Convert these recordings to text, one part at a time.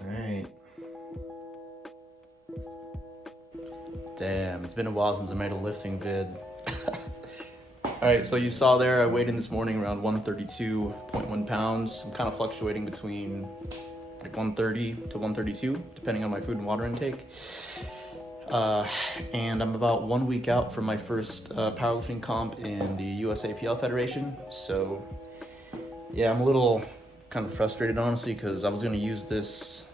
Alright. Damn, it's been a while since I made a lifting vid. Alright, so you saw there I weighed in this morning around 132.1 pounds. I'm kind of fluctuating between like 130 to 132, depending on my food and water intake. And I'm about 1 week out from my first powerlifting comp in the USAPL Federation. So yeah, I'm a little kind of frustrated, honestly, because I was going to use this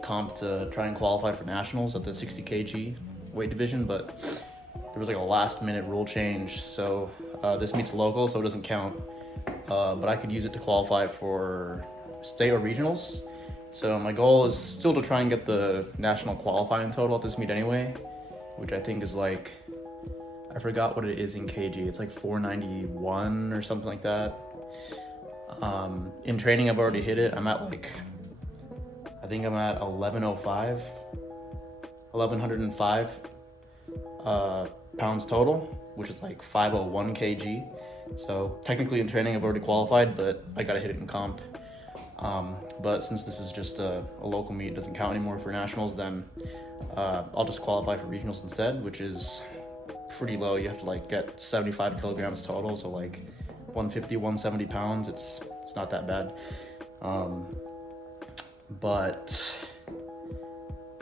comp to try and qualify for nationals at the 60 kg weight division, but there was like a last minute rule change. So this meets local, so it doesn't count. But I could use it to qualify for state or regionals. So my goal is still to try and get the national qualifying total at this meet anyway, which I think is like, I forgot what it is in kg. It's like 491 or something like that. In training, I've already hit it. I'm at like, I think I'm at 1105 pounds total, which is like 501 kg. So technically in training, I've already qualified, but I gotta hit it in comp. But since this is just a local meet, it doesn't count anymore for nationals, then I'll just qualify for regionals instead, which is pretty low. You have to like get 75 kilograms total, so like 150, 170 pounds. It's not that bad. But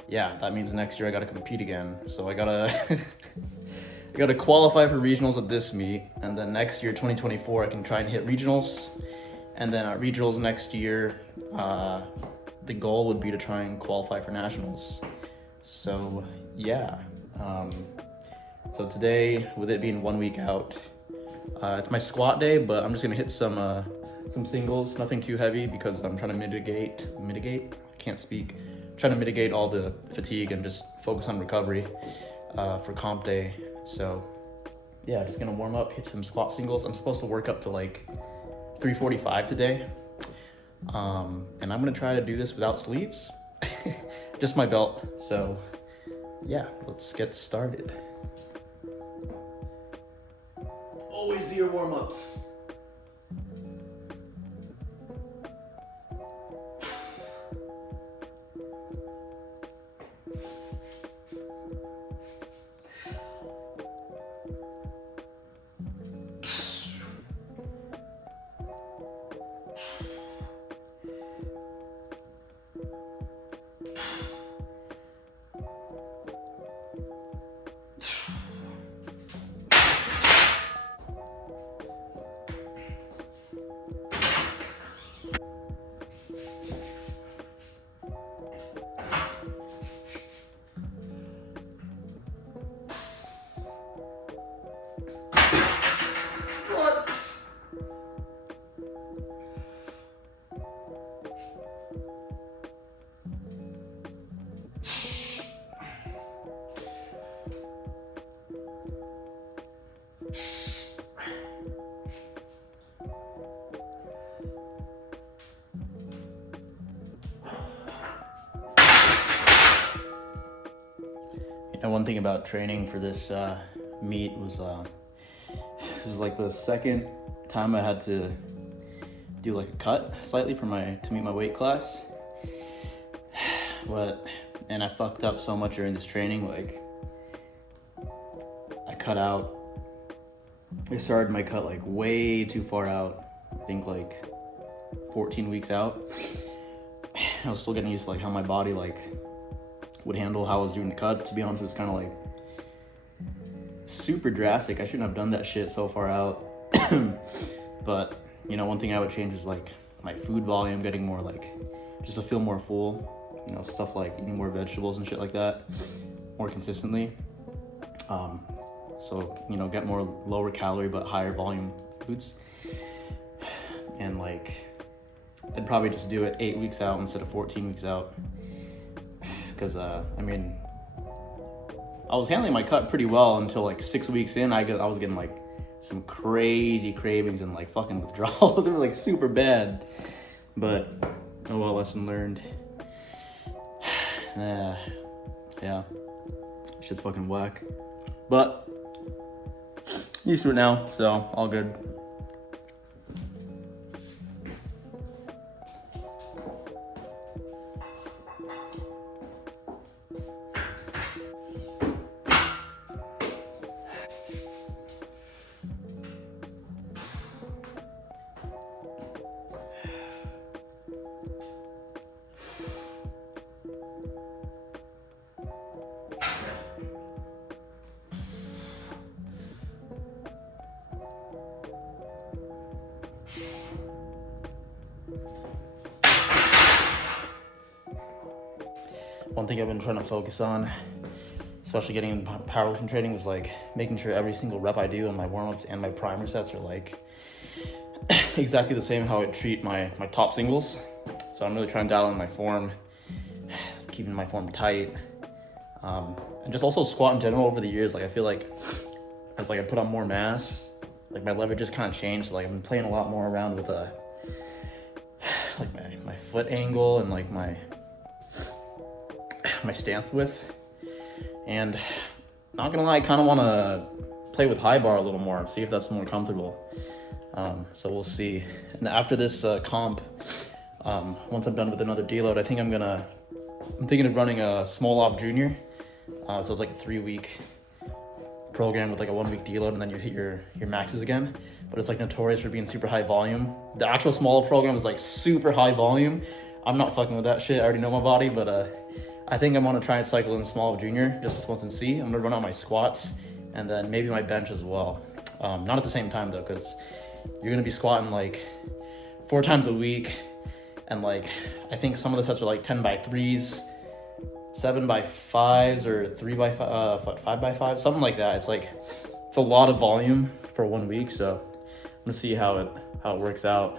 yeah, that means next year I gotta compete again. So I gotta I gotta qualify for regionals at this meet, and then next year, 2024, I can try and hit regionals. And then at regionals next year, the goal would be to try and qualify for nationals. So yeah. So today, with it being 1 week out, it's my squat day, but I'm just gonna hit some singles, nothing too heavy, because I'm trying to mitigate, I can't speak, trying to mitigate all the fatigue and just focus on recovery for comp day. So yeah, just gonna warm up, hit some squat singles. I'm supposed to work up to like 345 today. And I'm gonna try to do this without sleeves, just my belt. So yeah, let's get started. Always do your warm-ups. And one thing about training for this meet was it was like the second time I had to do like a cut slightly for to meet my weight class. And I fucked up so much during this training. Like I started my cut like way too far out. I think like 14 weeks out. I was still getting used to like how my body like would handle how I was doing the cut. To be honest, it was kind of like super drastic. I shouldn't have done that shit so far out. But you know, one thing I would change is like my food volume, getting more like, just to feel more full, you know, stuff like eating more vegetables and shit like that more consistently. So, you know, get more lower calorie but higher volume foods. And like, I'd probably just do it 8 weeks out instead of 14 weeks out. Because, I mean, I was handling my cut pretty well until like 6 weeks in. I was getting like some crazy cravings and like fucking withdrawals. They were like super bad. But, oh well, lesson learned. Yeah, shit's fucking whack. But, used to it now, so all good. one thing I've been trying to focus on, especially getting in powerlifting training, was like making sure every single rep I do on my warm-ups and my primer sets are like exactly the same how I treat my top singles. So I'm really trying to dial in my form, keeping my form tight, and just also squat in general over the years. Like I feel like as like I put on more mass, like my leverage just kind of changed. Like I've been playing a lot more around with like my foot angle and like my stance width. And not gonna lie, I kind of want to play with high bar a little more, see if that's more comfortable. So we'll see. And after this comp, once I'm done with another deload, I think I'm thinking of running a Smolov Jr. So it's like a 3-week program with like a 1-week deload, and then you hit your maxes again. But it's like notorious for being super high volume. The actual Smolov program is like super high volume. I'm not fucking with that shit. I already know my body, but I think I'm gonna try and cycle in Smolov Jr. just once and see. I'm gonna run out my squats and then maybe my bench as well. Not at the same time though, because you're gonna be squatting like 4 times a week, and like I think some of the sets are like 10 by 3s, 7 by 5s, or 3 by 5, 5 by 5, something like that. It's a lot of volume for 1 week, so I'm gonna see how it works out,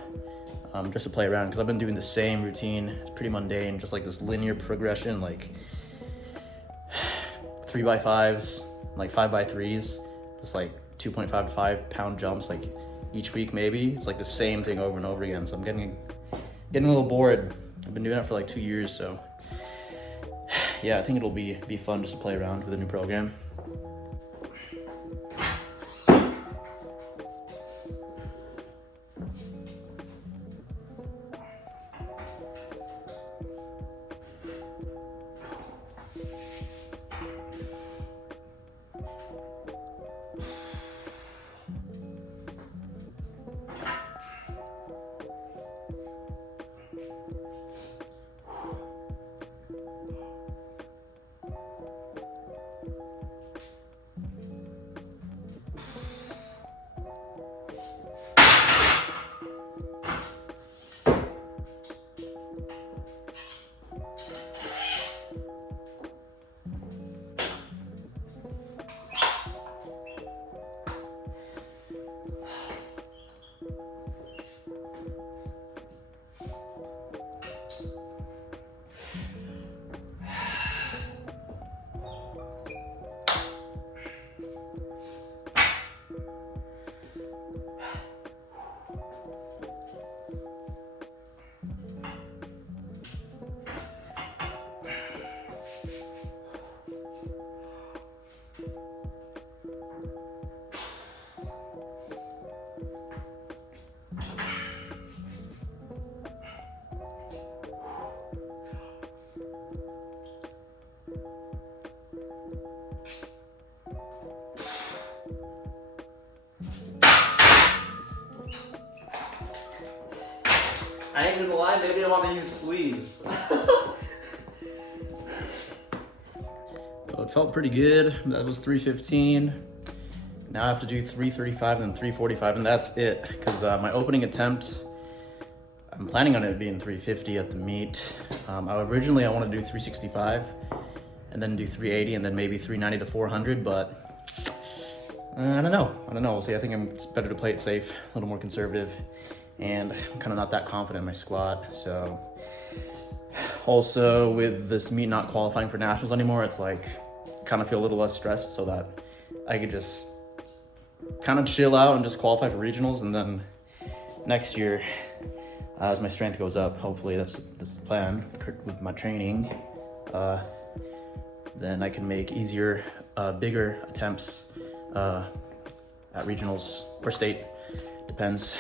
just to play around, because I've been doing the same routine. It's pretty mundane, just like this linear progression, like 3 by 5s, like 5 by 3s, just like 2.5 to 5 pound jumps, like each week maybe. It's like the same thing over and over again, so I'm getting a little bored. I've been doing it for like 2 years, so yeah, I think it'll be fun just to play around with a new program. I ain't gonna lie, maybe I want to use sleeves. Well, it felt pretty good. That was 315. Now I have to do 335 and 345, and that's it. Because my opening attempt, I'm planning on it being 350 at the meet. Originally I want to do 365, and then do 380, and then maybe 390 to 400, but I don't know. We'll see. I think it's better to play it safe, a little more conservative. And I'm kind of not that confident in my squat. So also with this meet not qualifying for nationals anymore, it's like kind of feel a little less stressed, so that I could just kind of chill out and just qualify for regionals. And then next year, as my strength goes up, hopefully that's the plan with my training, then I can make easier, bigger attempts at regionals or state, depends.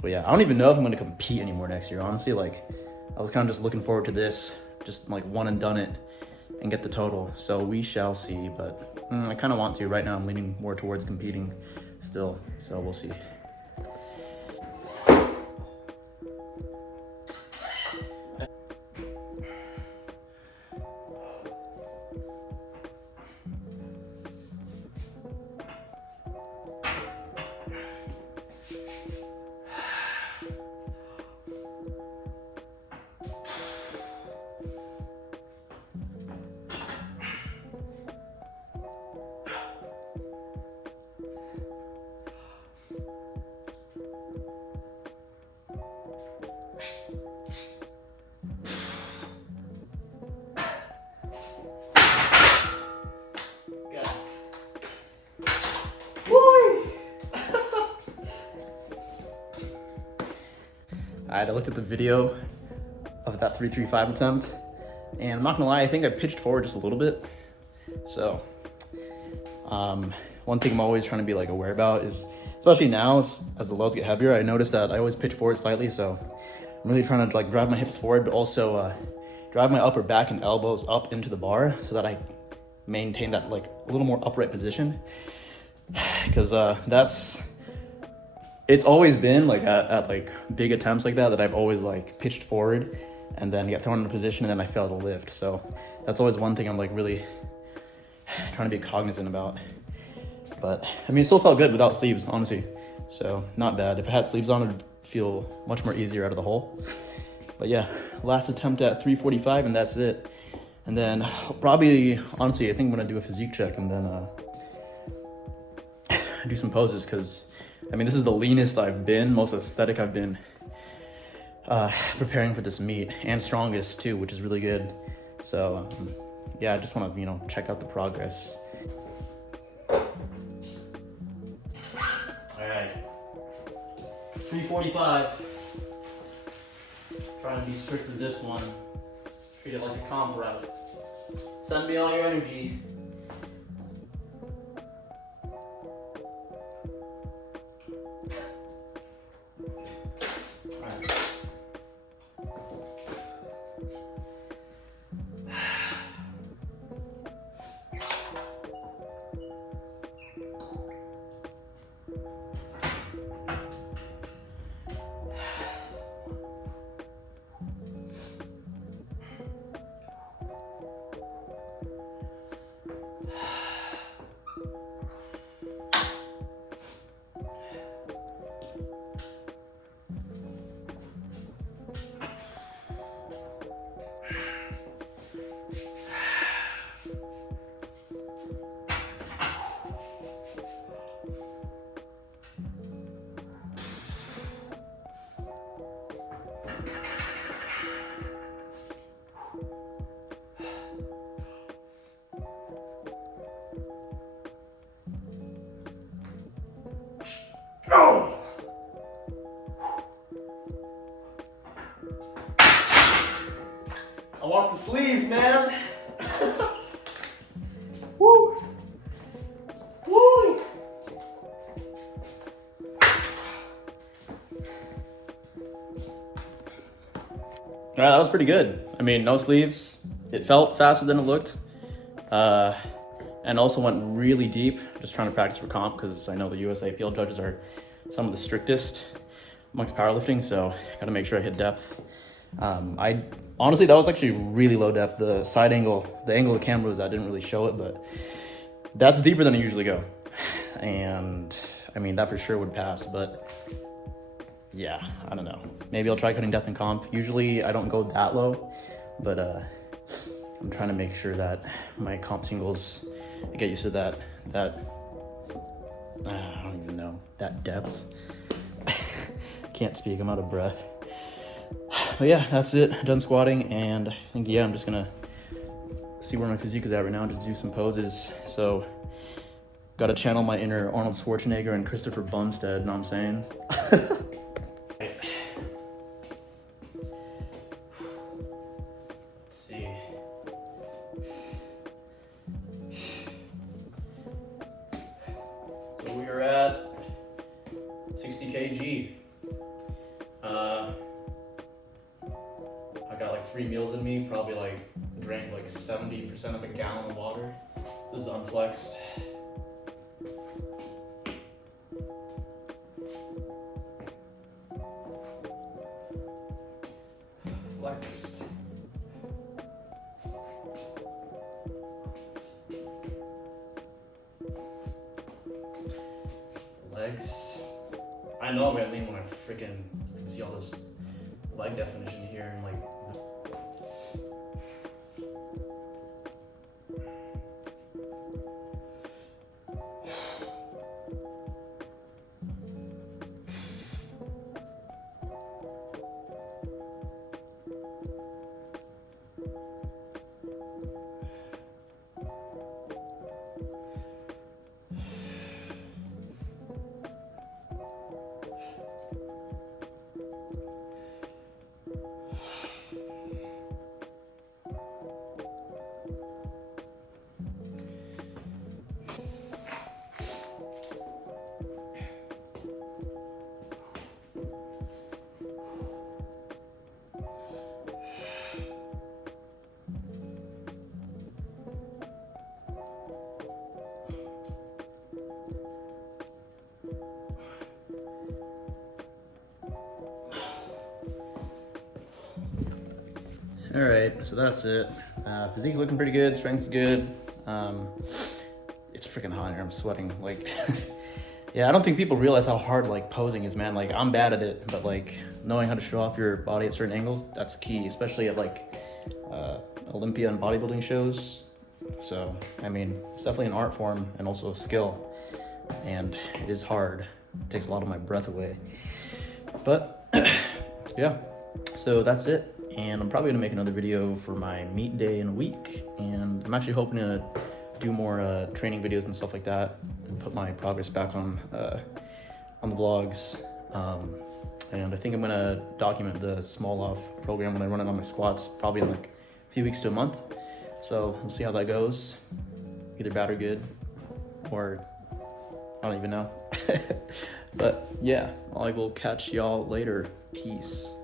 But yeah, I don't even know if I'm going to compete anymore next year, honestly. Like, I was kind of just looking forward to this, just like one and done it and get the total. So we shall see, but I kind of want to. Right now I'm leaning more towards competing still, so we'll see. Alright, I looked at the video of that 335 attempt, and I'm not gonna lie, I think I pitched forward just a little bit. So, one thing I'm always trying to be like aware about is, especially now as the loads get heavier, I noticed that I always pitch forward slightly. So I'm really trying to like drive my hips forward, but also drive my upper back and elbows up into the bar so that I maintain that like a little more upright position. Because it's always been like at like big attempts like that I've always like pitched forward and then get thrown in a position and then I fail to lift. So that's always one thing I'm like really trying to be cognizant about. But I mean, it still felt good without sleeves, honestly. So not bad. If I had sleeves on, it'd feel much more easier out of the hole. But yeah, last attempt at 345 and that's it. And then probably, honestly, I think I'm gonna do a physique check and then do some poses, because I mean, this is the leanest I've been, most aesthetic I've been preparing for this meet, and strongest too, which is really good. So yeah, I just want to, you know, check out the progress. All right, 345. Trying to be strict with this one. Treat it like a comp rep. Send me all your energy. I want the sleeves, man. Woo! Woo! Alright, that was pretty good. I mean, no sleeves. It felt faster than it looked. And also went really deep, just trying to practice for comp, because I know the USAPL judges are some of the strictest amongst powerlifting, so gotta make sure I hit depth. Honestly, that was actually really low depth. The side angle, the angle of the camera was, I didn't really show it, but that's deeper than I usually go. And I mean, that for sure would pass, but yeah, I don't know. Maybe I'll try cutting depth in comp. Usually I don't go that low, but I'm trying to make sure that my comp singles, I get used to that I don't even know, that depth. Can't speak, I'm out of breath. But yeah, that's it, done squatting, and I think, yeah, I'm just gonna see where my physique is at right now and just do some poses. So, gotta channel my inner Arnold Schwarzenegger and Christopher Bumstead, know what I'm saying? Let's see. So we are at 60 kg. I got like 3 meals in me, probably like drank like 70% of a gallon of water. This is unflexed. Flexed. Legs. I know I'm gonna lean when I freaking see all this leg definition here and like. All right, so that's it. Physique's looking pretty good. Strength's good. It's freaking hot here. I'm sweating. Like, yeah, I don't think people realize how hard like posing is, man. Like, I'm bad at it, but like knowing how to show off your body at certain angles, that's key, especially at like Olympia and bodybuilding shows. So, I mean, it's definitely an art form and also a skill, and it is hard. It takes a lot of my breath away. But yeah, so that's it. And I'm probably gonna make another video for my meet day in a week. And I'm actually hoping to do more training videos and stuff like that, and put my progress back on the vlogs. And I think I'm gonna document the Smolov program when I run it on my squats, probably in like a few weeks to a month. So we'll see how that goes. Either bad or good, or I don't even know. But yeah, I will catch y'all later. Peace.